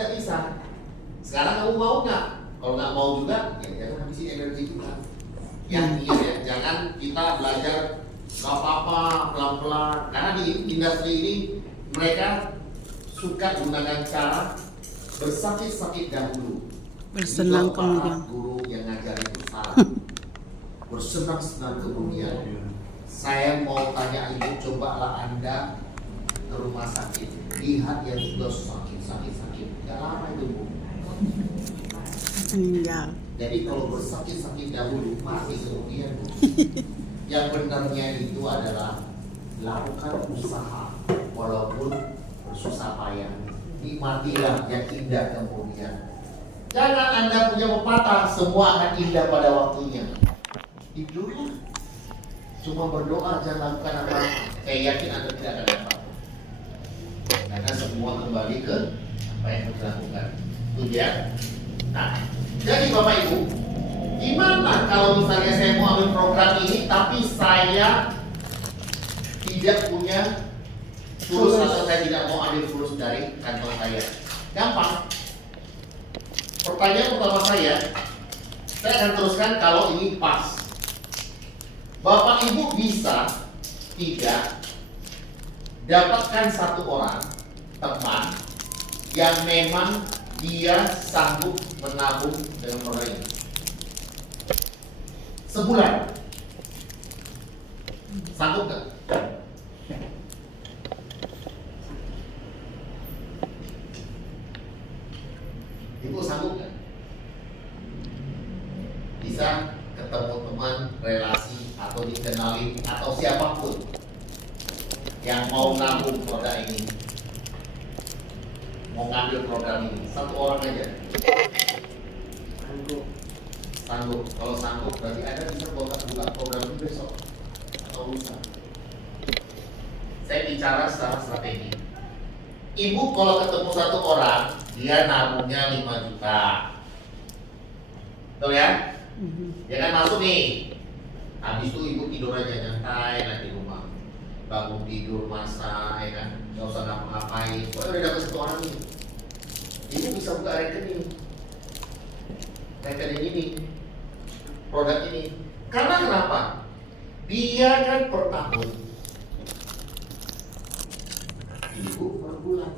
tidak bisa. Sekarang kamu mau nggak? Kalau nggak mau juga, ya jangan habisin energi kita. Yang ya, jangan kita belajar nggak apa-apa pelan-pelan. Karena di industri ini mereka suka gunakan cara bersakit-sakit dahulu. Bersenang kemudian. Guru yang ngajar itu salah. Bersenang-senang kemudian. Saya mau tanya ibu, cobalah Anda ke rumah sakit, lihat yang sudah sakit. Gak lama itu bu. Meninggal. Jadi kalau bersakit-sakit dahulu, mati kemudian bu. Yang benarnya itu adalah lakukan usaha, walaupun susah payah. Nikmatilah yang indah kemudian. Jangan Anda punya pepatah, semua akan indah pada waktunya. Tidurlah. Cuma berdoa, jangan lakukan apa. Saya yakin Anda tidak akan dapat. Karena semua kembali ke apa yang harus dilakukan. Itu ya. Nah, jadi Bapak Ibu, gimana kalau misalnya saya mau ambil program ini, tapi saya tidak punya fulus atau saya tidak mau ambil fulus dari kantor saya? Gampang. Pertanyaan pertama saya akan teruskan kalau ini pas. Bapak Ibu bisa tidak dapatkan satu orang teman yang memang dia sanggup menabung dengan program ini sebulan. Sanggup nggak? Ibu sanggup nggak? Bisa ketemu teman, relasi, atau dikenalin, atau siapapun yang mau nabung produk ini, mau ngambil program ini, satu orang aja. Sanggup. Kalau sanggup berarti Anda bisa buka program ini besok atau lusa. Saya bicara secara strategi. Ibu kalau ketemu satu orang, dia nabungnya 5 juta. Betul ya? Dia kan masuk nih. Habis itu ibu tidur aja nyantai nanti rumah. Bangun tidur, masak, ya kan? Gak usah ngapa-ngapain. Pokoknya udah dapet satu orang nih. Ibu bisa buka rekening. Rekening ini, produk ini. Karena kenapa? Dia kan per tahun. Ibu per bulan.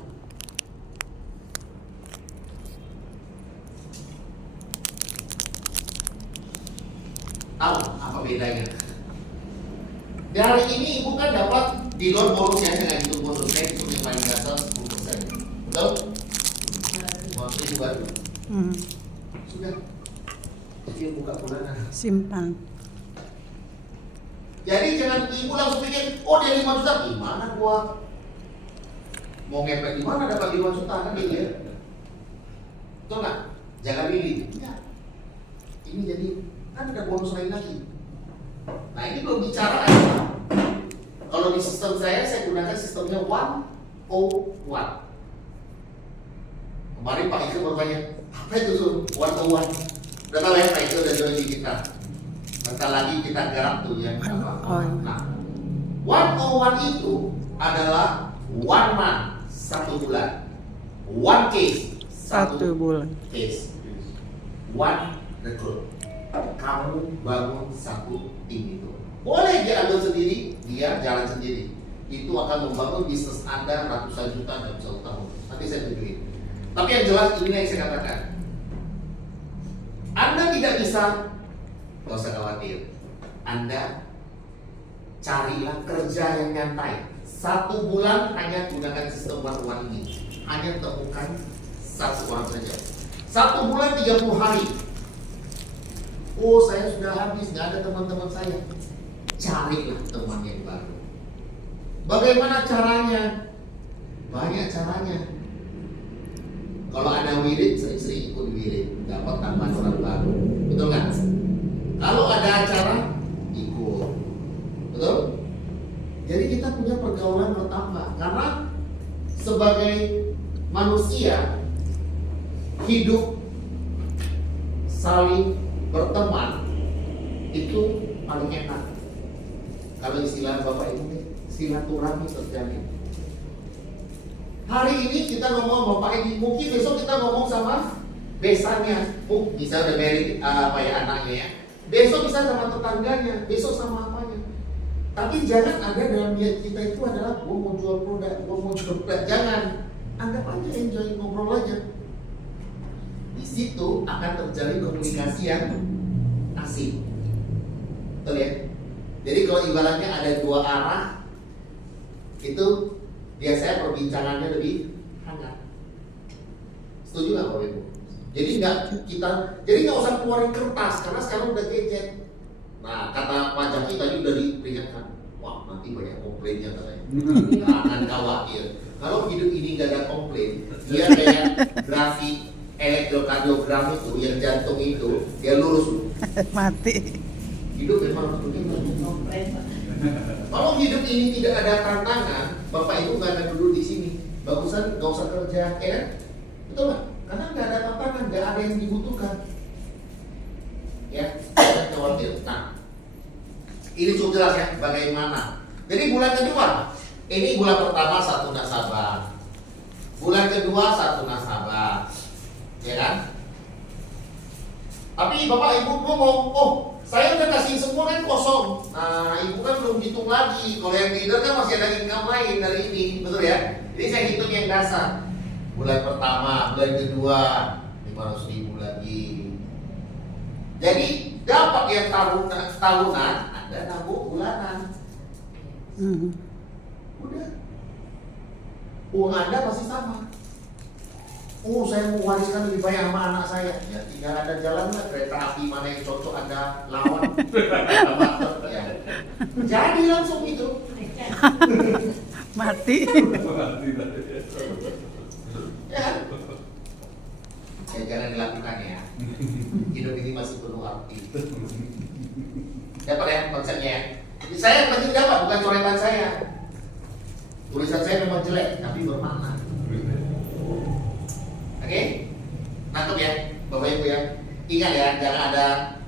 Tahu apa bedanya? Dari ini ibu kan dapat di luar bonusnya, dengan itu bonusnya itu yang paling dasar 10%. Betul? Maksudnya itu baru. Sudah. Jadi buka bulanan. Simpan. Jadi jangan ibu langsung pikir, oh dia 5 juta, gimana gua? Mau ngepet di mana dapat 5 juta kan gitu ya? Betul nggak? Jangan pilih. Enggak. Ini jadi kan ada bonus lain lagi. Nah ini belum bicara apa. Kalau di sistem saya gunakan sistemnya 101. Kemarin Pak Ike bertanya, apa itu tuh 101? Udah tahu ya Pak Ike udah join di kita. Bentar lagi kita garap tuh yang apa. Nah 101 itu adalah 1 month, 1 bulan, 1 case, 1 bulan, case, 1 recruit. Kamu bangun satu tim itu. Boleh dia ambil sendiri, dia jalan sendiri. Itu akan membangun bisnis Anda ratusan juta dalam 1 tahun. Nanti saya tunjukin. Tapi yang jelas ini yang saya katakan. Anda tidak bisa, gak usah khawatir. Anda carilah kerja yang nyantai. 1 bulan hanya gunakan sistem one ini. Hanya temukan 1 orang saja. 1 bulan 30 hari. Oh saya sudah habis, nggak ada teman-teman saya. Carilah teman yang baru. Bagaimana caranya? Banyak caranya. Kalau ada wirid, sering-sering ikut wirid, dapat tambahan orang baru. Betul nggak? Kalau ada acara, ikut. Betul? Jadi kita punya pergaulan bertambah. Karena sebagai manusia, hidup saling berteman itu paling enak. Kalau istilah Bapak Ibu, silaturahmi terjalin. Hari ini kita ngomong Bapak ini, mungkin besok kita ngomong sama besannya, bisa udah married anaknya ya. Besok bisa sama tetangganya, besok sama apanya. Tapi jangan ada dalam niat kita itu adalah gua mau jual produk, jangan. Anggap aja enjoy ngobrol aja. Di situ akan terjadi komunikasi yang asik. Betul ya? Jadi kalau ibaratnya ada dua arah, itu biasanya perbincangannya lebih hangat. Setuju nggak Bapak Ibu? Jadi nggak usah keluarin kertas karena sekarang udah gadget. Nah, kata Pak Jaki tadi udah diperingatkan, wah nanti banyak komplainnya katanya. Jangan khawatir. Kalau hidup ini gak ada komplain, dia kayak grafik elektrokardiogram itu, yang jantung itu, dia lurus. Mati. Hidup memang begitu. Kalau hidup ini tidak ada tantangan, Bapak Ibu gak akan duduk di sini. Bagusan gak usah kerja, ya? Betul nggak? Karena gak ada tantangan, gak ada yang dibutuhkan. Ya, jangan khawatir. Nah, ini cukup jelas ya, bagaimana. Jadi bulan kedua, ini bulan pertama satu nasabah, bulan kedua satu nasabah, ya kan? Tapi Bapak Ibu ngomong, oh saya udah kasih semua kan kosong. Nah Ibu kan belum hitung lagi. Kalau yang leader kan masih ada income lain dari ini, betul ya? Jadi saya hitung yang dasar. Bulan pertama, bulan kedua 500.000 lagi. Jadi dapat yang tahunan, ada nabung bulanan. Udah, uang Anda pasti sama. Oh, saya mau wariskan lebih banyak sama anak saya. Ya, tinggal ada jalan lah, kereta api mana yang cocok Anda lawan. Ya. Jadi langsung itu. Mati. Ya. Ya, jangan dilakukan ya. Hidup ini masih penuh arti. Dapat ya konsepnya ya. Saya penting dapat, bukan coretan saya. Tulisan saya memang jelek, tapi bermakna. Oke? Nangkep ya, Bapak Ibu ya. Ingat ya, jangan ada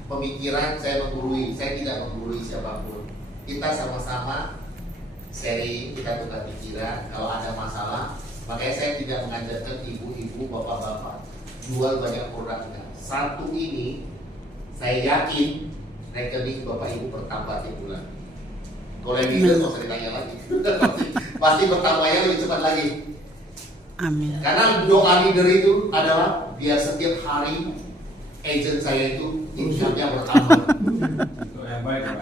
pemikiran saya menggurui. Saya tidak menggurui siapapun. Kita sama-sama sharing, kita tukar pikiran. Kalau ada masalah, makanya saya tidak mengajarkan ibu-ibu, bapak-bapak jual banyak produknya. Satu ini, saya yakin rekening Bapak Ibu bertambah tiap bulan. Kalau yang leader nggak usah ditanya lagi. Pasti bertambahnya lebih cepat lagi. Amin. Karena doa leader itu adalah biar setiap hari agent saya itu income-nya bertambah.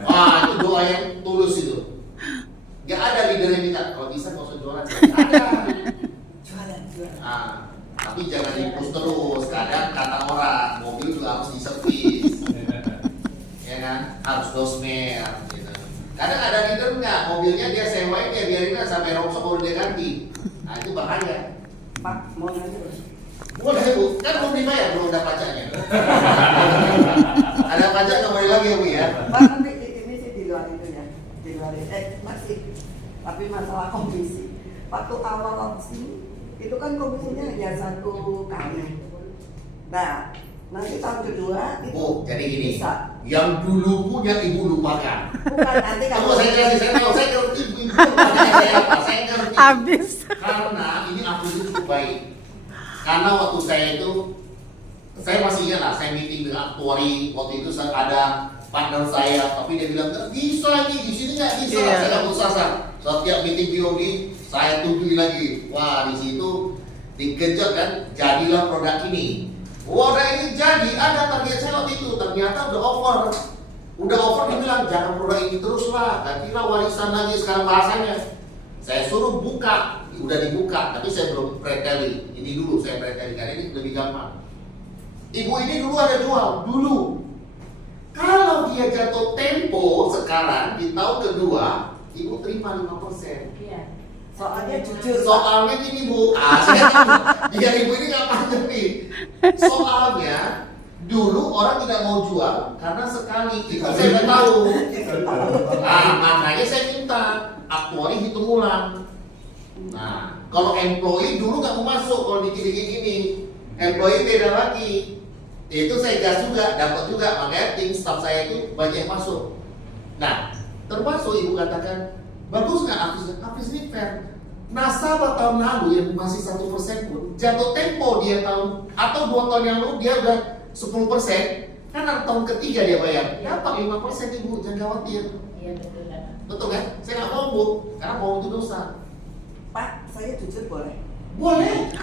Wah, itu doa yang tulus itu. Gak ada leader yang minta, kalau bisa nggak usah jualan. Ada. Nah, tapi jangan dipus terus. Kadang kata orang, mobil juga harus diservis. Ya kan, harus dosmer. Gitu. Kadang ada leader nggak, mobilnya dia sewain, dia biarin sampai rongsok baru dia ganti. Nah itu bahaya. Pak, mau nanya? Boleh Bu, kan belum dibayar, belum ada pajaknya. Ada pajak nggak boleh lagi ya Bu ya? Pak, nanti ini sih di luar itu ya, di luar masih. Tapi masalah komisi. Waktu awal opsi itu kan komisinya hanya 1 kali. Nah, nanti tahun kedua itu Bu, jadi gini, bisa. yang dulu punya Ibu lupakan. Bukan nanti Kalau kalau saya kasih, saya tahu, saya ngerti Ibu lupakan saya apa, saya ngerti. Habis. Karena ini aku itu cukup baik. Karena waktu saya itu, saya masih ingat lah, saya meeting dengan aktuari waktu itu ada partner saya, tapi dia bilang nggak bisa ini, di sini nggak bisa. Yeah. Saya nggak usah. Setiap meeting BOD, saya tunjukin lagi. Wah di situ dikejut kan, jadilah produk ini. Wah ini jadi, ada target saya waktu itu, ternyata udah over dia bilang jangan produk ini terus lah, gantilah warisan lagi sekarang bahasanya. Saya suruh buka, udah dibuka, tapi saya belum preteli. Ini dulu saya preteli, karena ini lebih gampang. Ibu ini dulu ada jual, dulu. Kalau dia jatuh tempo sekarang di tahun kedua, Ibu terima 5%. Iya. Soalnya jujur. Soalnya gini Bu, biar Ibu ini nggak panjang nih. Soalnya dulu orang tidak mau jual karena sekali itu saya nggak tahu. Nah, makanya saya minta aktuari hitung ulang. Nah, kalau employee dulu nggak mau masuk kalau dikit-dikit gini. Employee beda lagi. Itu saya gas juga, dapat juga, makanya tim staff saya itu banyak yang masuk. Nah, termasuk Ibu katakan bagus nggak Afis ini fair. nasabah tahun lalu yang masih 1% pun jatuh tempo dia tahun atau 2 tahun yang lalu dia udah 10%, kan tahun ketiga dia bayar dapat 5%. Ibu jangan khawatir. Iya betul kan. Betul kan? Saya nggak bohong Bu, karena bohong itu dosa. Pak, saya jujur boleh? Boleh.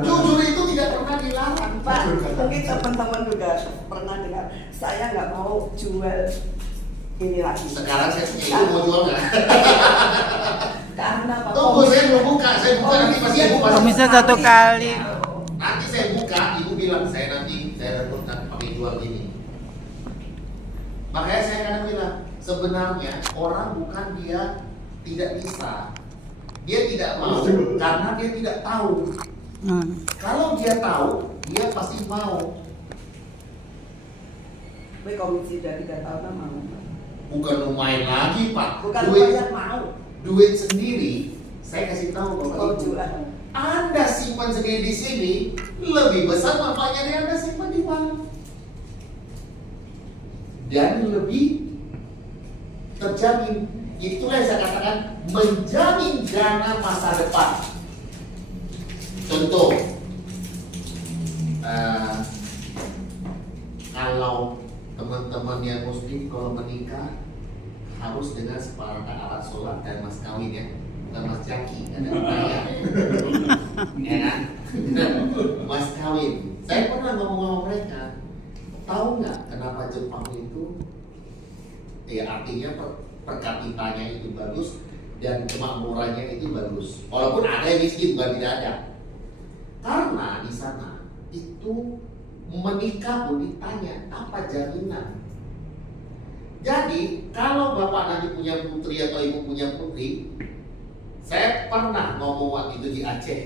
Jujur itu tidak pernah dilarang. Pak, mungkin teman-teman juga pernah dengar, saya nggak mau jual ini lagi. Sekarang saya punya ibu mau jual nggak? Karena Pak, Tunggu saya belum buka, saya buka nanti pasti ibu pasti. Komisa 1 kali. Nanti saya buka, ibu bilang saya rekrutkan pakai jual gini. Makanya saya kadang bilang sebenarnya orang bukan dia tidak bisa, dia tidak mau karena dia tidak tahu. Kalau dia tahu, dia pasti mau. Tapi komisi sudah 3 tahun mau. Bukan lumayan lagi Pak. Bukan duit, banyak mau. duit sendiri. Saya kasih tahu Bapak Kalau Ibu. jual. Anda simpan sendiri di sini lebih besar manfaatnya dari Anda simpan di bank. Dan lebih terjamin. Itulah yang saya katakan menjamin dana masa depan. Contoh, kalau teman-teman yang muslim kalau menikah harus dengan separatan alat sholat dan mas kawin ya, bukan mas jaki, ada upaya, ya kan? Mas kawin. Saya pernah ngomong sama mereka, tahu nggak kenapa Jepang itu, ya artinya per kapitanya itu bagus dan kemakmurannya itu bagus. Walaupun ada yang miskin, bukan tidak ada. Karena di sana itu menikah pun ditanya apa jaminan. Jadi kalau bapak nanti punya putri atau ibu punya putri, saya pernah ngomong waktu itu di Aceh.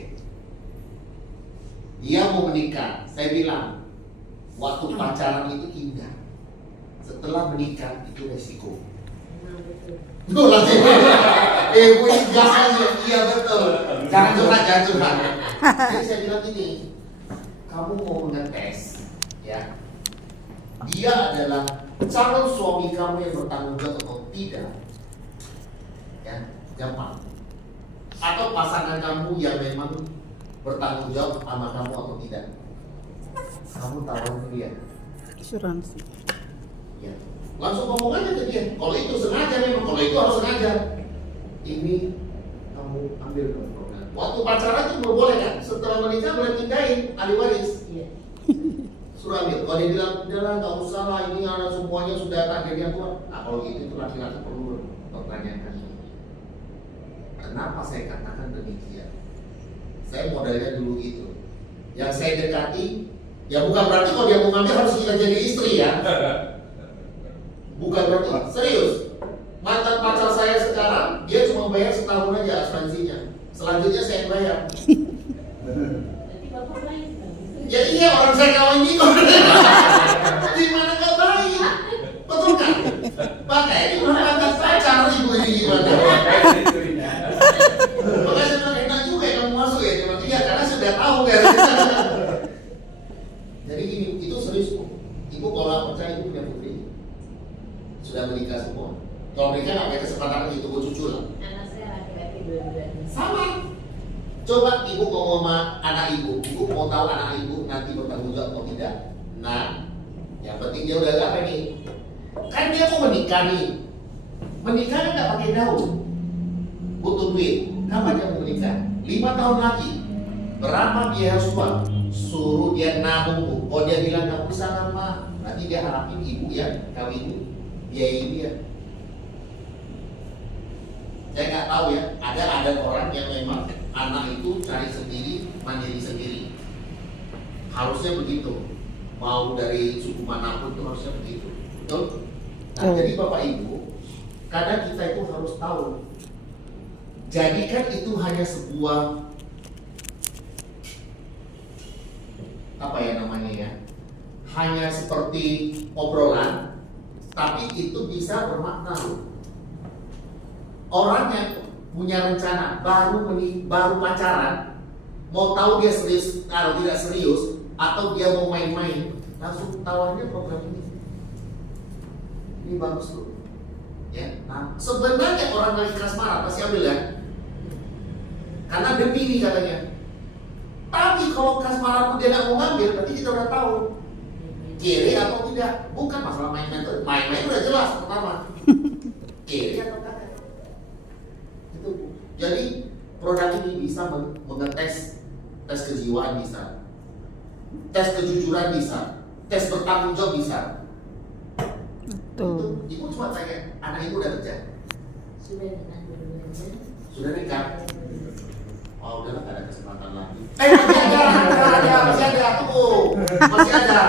Dia mau menikah, saya bilang waktu pacaran itu indah, setelah menikah itu resiko. Tuh lagi, ibu ini gas aja, iya betul. Jangan curhat, jangan curhat. Jadi saya bilang gini, kamu mau ngetes, ya? Dia adalah calon suami kamu yang bertanggung jawab atau tidak, ya? Gampang. Atau pasangan kamu yang memang bertanggung jawab sama kamu atau tidak? Kamu tahu dia. Asuransi. Ya. Langsung ngomong aja ke dia. Kalau itu sengaja memang, kalau itu harus sengaja. Ini kamu ambil program. Waktu pacaran itu belum boleh kan? Setelah menikah boleh pindahin ahli waris. Iya. Suruh ambil. Kalau dia bilang, udahlah nggak usah lah, ini anak semuanya sudah takdir yang Tuhan. Nah kalau gitu itu laki-laki perlu pertanyakan. Kenapa saya katakan demikian? Saya modalnya dulu gitu. Yang saya dekati, ya bukan berarti kalau dia mau ngambil harus kita jadi istri ya. Bukan berarti, serius. Mantan pacar saya sekarang, dia cuma bayar setahun aja asuransinya. Selanjutnya saya yang bayar. Jadi bapak lain kan? Ya iya, orang saya kawin ini kok. Gimana gak baik? Betul kan? Makanya ini bukan mantan pacar ibu ini gimana? Makanya saya bilang enak juga ya kamu masuk ya. Cuma iya, karena sudah tahu kan. Jadi gini, itu serius Bu. Ibu kalau percaya ibu punya putri sudah menikah semua. Kalau menikah nggak punya kesempatan lagi tunggu cucu lah. Anak saya laki-laki dua-duanya. Sama. Coba ibu ngomong sama anak ibu mau tahu anak ibu nanti bertanggung jawab atau tidak. Nah, yang penting dia udah apa nih? Kan dia mau menikah nih. Menikah kan nggak pakai daun, butuh duit. Kapan dia mau menikah? 5 tahun lagi. Berapa biaya uang? Suruh dia nabung Bu. Kalau dia bilang nggak usah lama, nanti dia harapin ibu ya kawin biaya dia. Saya nggak tahu ya, ada orang yang memang anak itu cari sendiri, mandiri sendiri. Harusnya begitu. Mau dari suku manapun itu harusnya begitu. Betul? Nah, jadi Bapak Ibu, kadang kita itu harus tahu. Jadikan itu hanya sebuah apa ya namanya ya? Hanya seperti obrolan, tapi itu bisa bermakna. Orang yang punya rencana baru pacaran, mau tahu dia serius atau tidak serius, atau dia mau main-main, langsung tawarnya program ini. Ini bagus loh. Ya, nah sebenarnya orang lagi keras marah pasti ambil ya. Karena demi nih katanya. Tapi kalau kasmaran pun dia nggak mau ngambil, berarti kita udah tahu kiri atau tidak. Bukan masalah main-main itu. Main-main udah jelas pertama. Kiri atau tidak. Itu. Jadi produk ini bisa mengetes tes kejiwaan bisa, tes kejujuran bisa, tes bertanggung jawab bisa. Betul. Ibu cuma tanya, anak ibu udah kerja? Sudah dengan dua-duanya. Sudah nikah? Oh udah gak ada kesempatan lagi. Masih ada, tunggu, masih ada.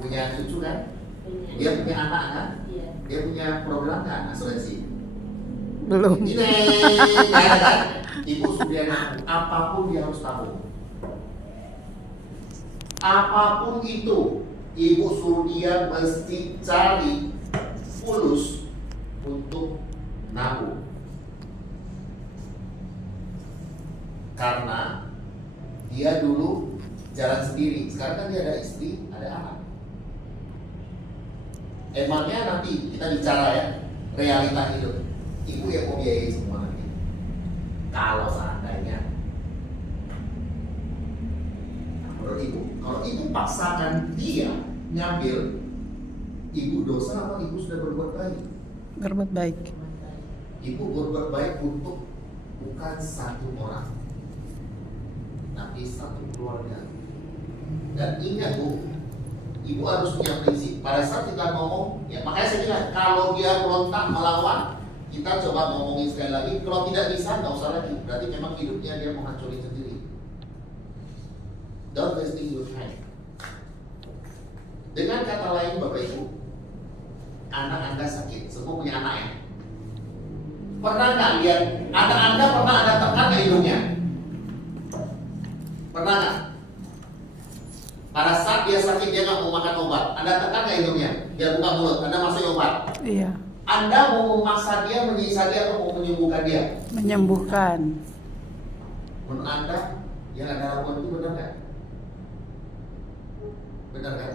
Punya cucu kan? Punya. Dia punya anak kan? Iya. Dia punya program kan asuransi? Belum. Ini nggak ada kan? Ibu sudah nabung, apapun dia harus tabung. Apapun itu, ibu suruh dia mesti cari fulus untuk nabung. Karena dia dulu jalan sendiri, sekarang kan dia ada istri, ada anak. Emangnya nanti kita bicara ya, realita hidup. Ibu yang mau biayai semua nanti. Kalau seandainya, menurut ibu, kalau ibu paksakan dia ngambil, ibu dosa atau ibu sudah berbuat baik? Berbuat baik. Ibu berbuat baik untuk bukan satu orang, tapi satu keluarga. Dan ingat bu, ibu harus punya prinsip. Pada saat kita ngomong, ya makanya saya bilang kalau dia berontak melawan, kita coba ngomongin sekali lagi. Kalau tidak bisa, nggak usah lagi. Berarti memang hidupnya dia menghancurin sendiri. Don't wasting your time. Dengan kata lain, Bapak Ibu, anak Anda sakit. Semua punya anak ya. Pernah nggak lihat anak Anda pernah ada tekan ke hidungnya? Pernah nggak? Pada saat dia sakit dia nggak mau makan obat, Anda tekan ke hidungnya, dia buka mulut, Anda masuk obat. Iya. Anda mau memaksa dia, menyiksa dia, atau mau menyembuhkan dia? Menyembuhkan. Menurut Anda, yang Anda lakukan itu benar nggak? Benar kan?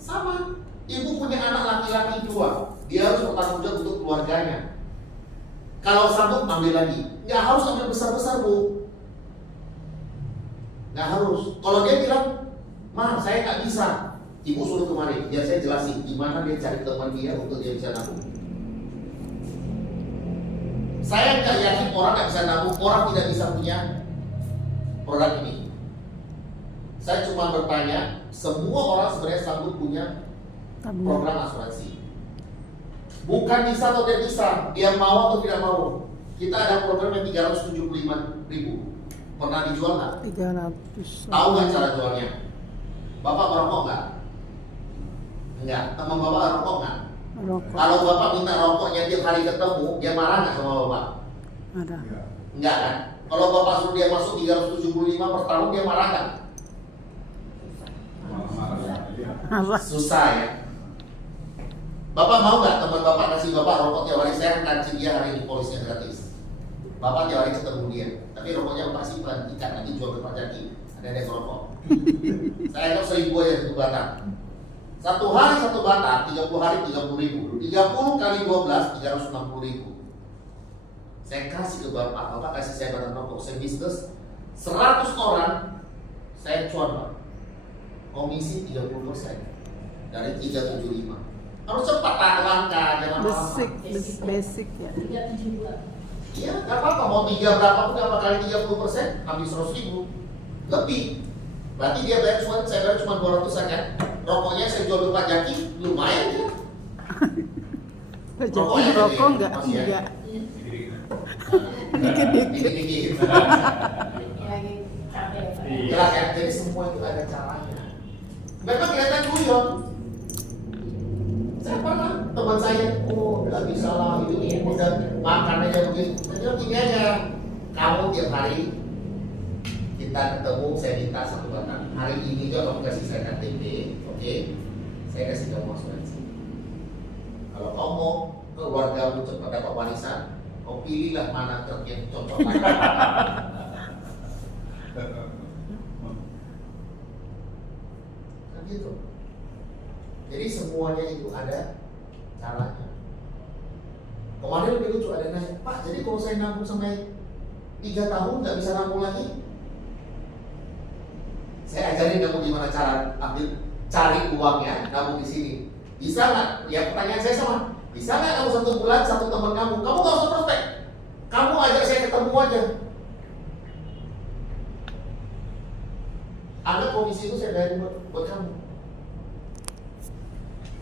Sama. Ibu punya anak laki-laki 2, dia harus bertanggung jawab untuk keluarganya. Kalau sanggup ambil lagi, nggak harus ambil besar-besar bu. Nggak harus. Kalau dia bilang, "Ma, saya nggak bisa," ibu suruh kemari, biar saya jelasin gimana dia cari teman dia untuk dia bisa nabung. Saya nggak yakin orang nggak bisa nabung, orang tidak bisa punya produk ini. Saya cuma bertanya, semua orang sebenarnya sanggup punya program asuransi. Bukan bisa atau tidak bisa, dia mau atau tidak mau. Kita ada program yang 375.000. Pernah dijual nggak? 300. Tahu nggak cara jualnya? Bapak merokok nggak? Enggak. Teman bapak rokok nggak? Rokok. Kalau bapak minta rokoknya tiap hari ketemu, dia marah nggak sama bapak? Ada. Enggak kan? Kalau bapak suruh dia masuk 375 per tahun, dia marah nggak? Apa? Susah ya. Bapak mau nggak teman bapak kasih bapak rokok tiap hari? Saya akan kasih dia hari ini polisnya gratis. Bapak tiap hari ketemu dia, tapi rokoknya bapak simpan, ikat nanti jual ke Pak Jaki. Ada yang rokok. Saya kan 1.000 aja satu batang. Satu hari satu batang, 30 hari 30.000. 30 kali 12 360.000. Saya kasih ke bapak, bapak kasih saya batang rokok. Saya bisnis 100 orang, saya cuan pak. Komisi 30% dari 375. Harus cepat langkah, jangan Basic, lama. basic ya. 372. Iya, nggak apa-apa. Mau 3 berapa pun berapa kali 30%, ambil 100.000 lebih. Berarti dia bayar cuma, saya bayar cuma 200 kan? Rokoknya saya jual ke Pak Jaki, lumayan kan? Jadi rokok enggak? Masih ya? Enggak. Dikit-dikit. Lagi capek Pak. Jelas ya, jadi semua itu ada caranya. Memang kelihatan guyon. Saya pernah teman saya, oh nggak bisa lah itu udah makan aja begini. Saya gini aja, kamu tiap hari kita ketemu, saya minta satu batang. Hari ini juga kamu kasih saya KTP, oke? Saya kasih kamu asuransi. Kalau kamu mau keluargamu cepat dapat warisan, kau pilihlah mana truk yang cocok. Kan gitu. Jadi semuanya itu ada caranya. Kemarin lebih lucu ada nanya, Pak, jadi kalau saya nabung sampai 3 tahun nggak bisa nabung lagi. Saya ajarin kamu gimana cara cari uangnya, nabung di sini. Bisa nggak? Ya pertanyaan saya sama. Bisa nggak kamu 1 bulan satu teman kamu nggak usah prospek. Kamu ajak saya ketemu aja. Anggap komisi itu saya bayar buat kamu.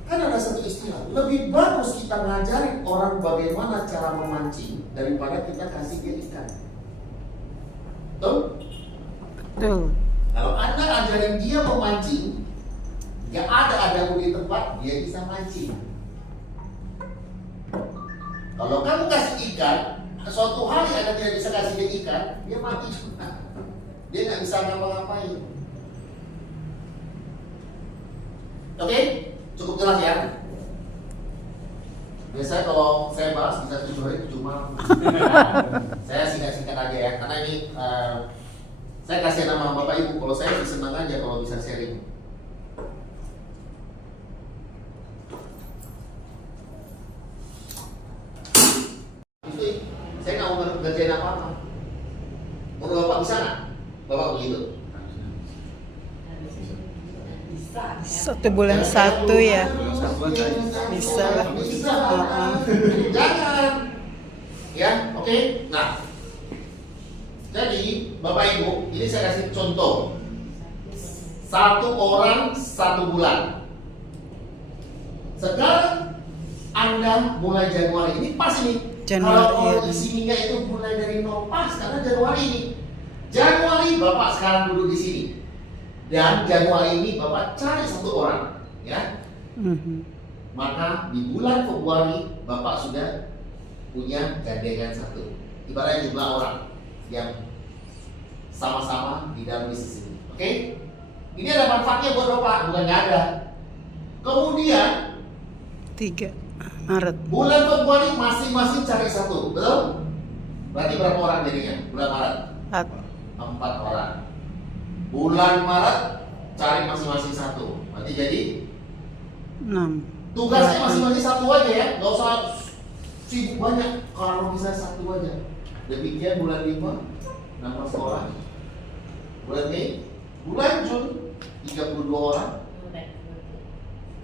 Kan ada satu istilah, lebih bagus kita ngajarin orang bagaimana cara memancing daripada kita kasih dia ikan. Betul? Betul. Kalau Anda ajarin dia memancing, gak ada di tempat, dia bisa mancing. Kalau kamu kasih ikan, suatu hari Anda tidak bisa kasih dia ikan, dia mati juga. Dia nggak bisa ngapa-ngapain. Oke? Cukup jelas ya? Biasanya kalau saya bahas bisa 7 hari 7 malam. Saya singkat-singkat aja ya, karena ini saya kasih nama Bapak Ibu. Kalau saya lebih senang aja kalau bisa sharing. Itu saya nggak mau ngerjain apa-apa. Menurut Bapak bisa nggak? Bapak begitu? 1 bulan 1 ya. Bisa lah. Bisa. Jangan. Ya, oke. Nah, jadi Bapak Ibu, ini saya kasih contoh. 1 orang 1 bulan. Sekarang Anda mulai Januari ini pas ini. Januari, Kalau ya. isinya itu mulai dari 0 pas karena Januari ini. Januari Bapak sekarang duduk di sini. Dan Januari ini Bapak cari 1 orang, ya. Maka di bulan Februari Bapak sudah punya gandengan 1. Ibaratnya jumlah orang yang sama-sama di dalam bisnis ini. Oke? Ini ada manfaatnya buat Bapak, bukan nggak ada. Kemudian 3 Maret. bulan Februari masing-masing cari 1, betul? Berarti berapa orang jadinya? Bulan Maret? 4 orang. Bulan Maret cari masing-masing 1. Berarti jadi 6. tugasnya masing-masing 1 aja ya, nggak usah sibuk banyak. Kalau bisa 1 aja. Demikian bulan 5 16 orang. Bulan Mei, bulan Jun 32 orang.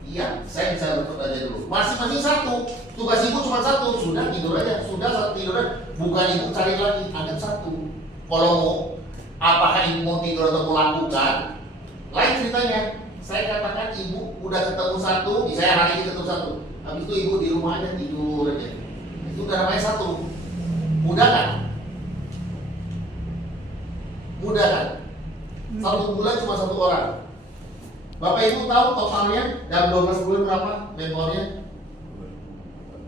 Iya, saya bisa bentuk aja dulu. Masing-masing 1. Tugas ibu cuma 1. Sudah tidur aja. Sudah tidur aja. Bukan ibu cari lagi. Anggap 1. Kalau mau, apakah ibu mau tidur atau mau lakukan? Lain ceritanya. Saya katakan ibu udah ketemu 1. Misalnya hari ini ketemu 1. Habis itu ibu di rumah aja tidur aja. Itu udah namanya 1. Mudah kan? Mudah kan? 1 bulan cuma 1 orang. Bapak Ibu tahu totalnya dalam 12 bulan berapa memornya?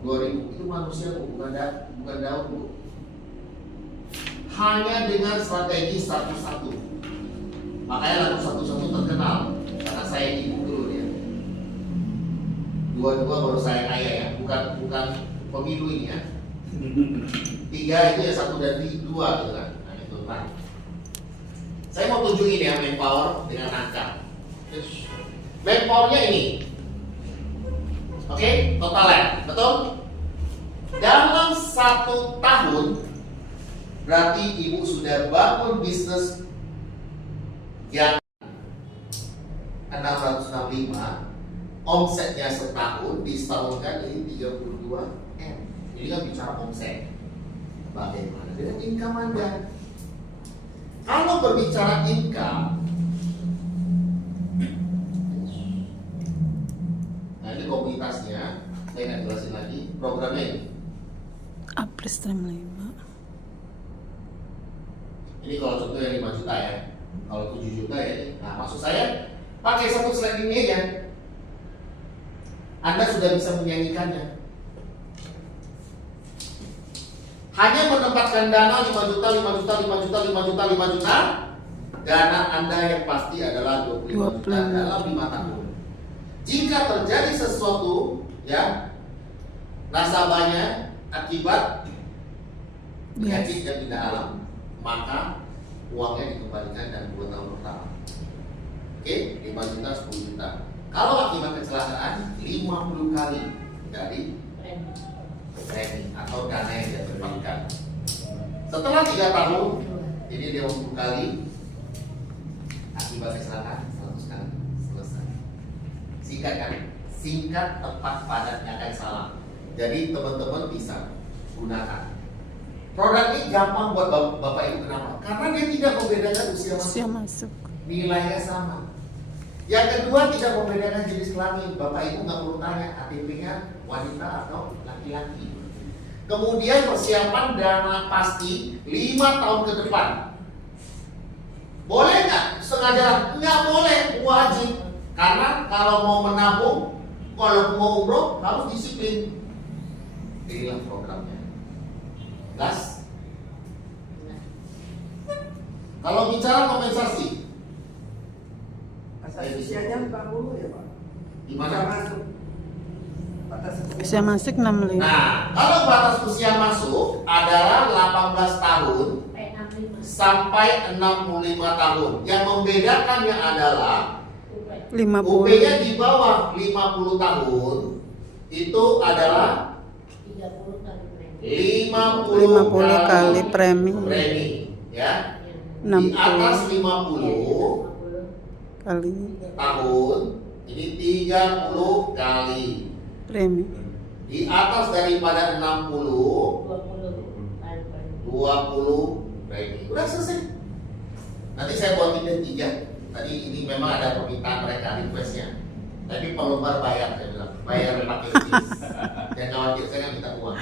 2.000. Itu manusia Bu, bukan daun Bu. Hanya dengan strategi 1-1. Makanya lagu 1-1 terkenal karena saya ibu dulu ya. 2-2 baru saya kaya ya, bukan pemilu ini ya. 3 itu ya 1 dan 2 gitu kan. Nah itu kan. Saya mau tunjukin ya manpower dengan angka. Manpowernya ini. Oke, totalnya, betul? Dalam 1 tahun berarti ibu sudah bangun bisnis yang 665, omsetnya setahun disetahunkan ini 32 M. Ini kan bicara omset. Bagaimana dengan income Anda? Kalau berbicara income, nah ini komunitasnya, saya nggak jelasin lagi. Programnya ini. April 5. Ini kalau contoh yang 5 juta ya, kalau 7 juta ya. Nah maksud saya pakai 1 slide ini aja, Anda sudah bisa menyanyikannya. Hanya menempatkan dana 5 juta, 5 juta, 5 juta, 5 juta, 5 juta. Dana Anda yang pasti adalah 25 juta dalam 5 tahun. Jika terjadi sesuatu ya, nasabahnya akibat penyakit yang tidak alam, maka uangnya dikembalikan dalam 2 tahun pertama. Oke, 5 juta, 10 juta. Kalau akibat kecelakaan 50 kali dari premi atau dana yang dia terbangkan. Setelah 3 tahun, ini dia 10 kali. Akibat kecelakaan 100 kali. Selesai. Singkat kan? Singkat, tepat, padat, nggak salah. Jadi teman-teman bisa gunakan. Produk ini gampang buat Bapak Ibu, kenapa? Karena dia tidak membedakan usia Usia masuk. masuk. Nilainya sama. Yang kedua, tidak membedakan jenis kelamin. Bapak Ibu nggak perlu tanya KTP-nya wanita atau laki-laki. Kemudian persiapan dana pasti 5 tahun ke depan. Boleh nggak setengah jalan? Nggak boleh, wajib. Karena kalau mau menabung, kalau mau umroh harus disiplin. Inilah programnya. Gas. Kalau bicara kompensasi, Asal usianya 40 ya Pak. gimana? Bisa masuk. Batas Usia masuk 65. Nah, kalau batas usia masuk adalah 18 tahun sampai 65 tahun. Yang membedakannya adalah 50. UP-nya di bawah 50 tahun itu adalah 50 kali premi. Ya. 60 Di atas 50 kali tahun ini 30 kali. premi. Di atas daripada 60 20 premi. Udah selesai. Nanti saya buat video 3. Tadi ini memang ada permintaan mereka, requestnya. Tapi perlu bayar, saya bilang. Bayar pakai kis. Jangan khawatir, saya nggak minta uang.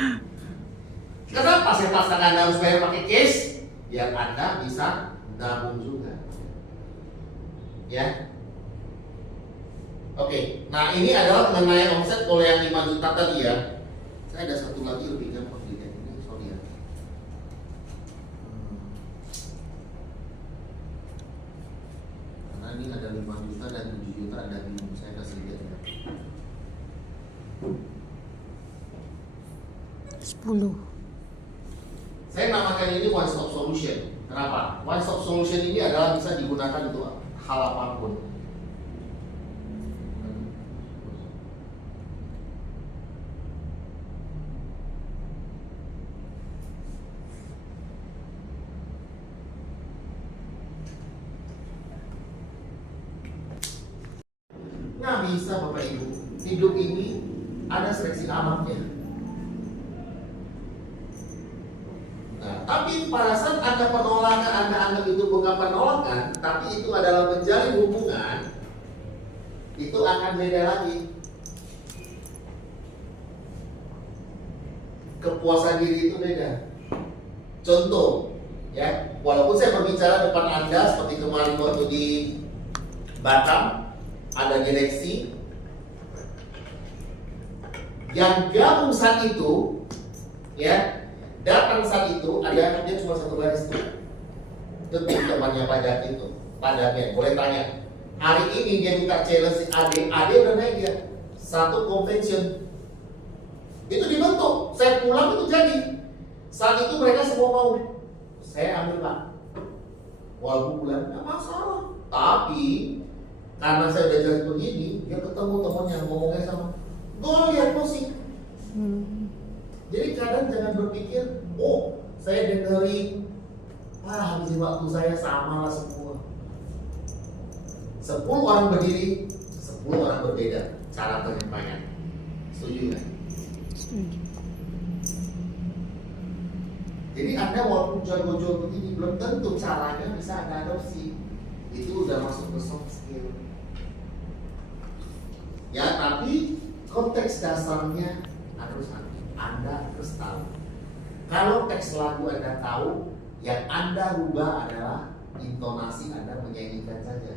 Kenapa saya pasang Anda harus bayar pakai case? Biar Anda bisa nabung juga. Ya. Oke, nah ini adalah mengenai omset. Kalau yang 5 juta tadi ya, saya ada satu lagi lebih gampang dilihat ini, sorry ya. Karena ini ada 5 juta dan 7 juta ada minum, saya kasih lihat ya. 10. Saya namakan ini one stop solution. Kenapa? One stop solution ini adalah bisa digunakan untuk hal apapun. Nggak bisa Bapak Ibu. Hidup ini ada seleksi alamnya. Nah, tapi pada saat ada penolakan, Anda anggap itu bukan penolakan, tapi itu adalah menjalin hubungan, itu akan beda lagi. Kepuasan diri itu beda. Contoh, ya, walaupun saya berbicara depan Anda seperti kemarin waktu di Batam, ada direksi yang gabung saat itu, ya. Datang saat itu ada dia cuma satu baris tuh. Itu temannya Pak Jaki itu, Pak Damian. Boleh tanya. Hari ini dia minta challenge si Ade udah naik dia. Satu convention. Itu dibentuk. Saya pulang itu jadi. Saat itu mereka semua mau. Saya ambil Pak. Walaupun bulan nggak masalah. Tapi karena saya udah jelas begini, dia ketemu temannya ngomongnya sama. Gue lihat musik. Jadi kadang jangan berpikir, oh saya dengerin, habisin waktu saya sama lah semua. 10 orang berdiri, 10 orang berbeda cara penyampaian. Setuju kan? Setuju. Jadi Anda walaupun jago-jago begini, belum tentu caranya bisa Anda adopsi. Itu udah masuk ke soft skill. Ya, tapi konteks dasarnya harus Anda harus tahu. Kalau teks lagu Anda tahu, yang Anda rubah adalah intonasi Anda menyanyikan saja.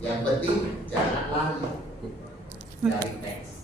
Yang penting jangan lari dari teks.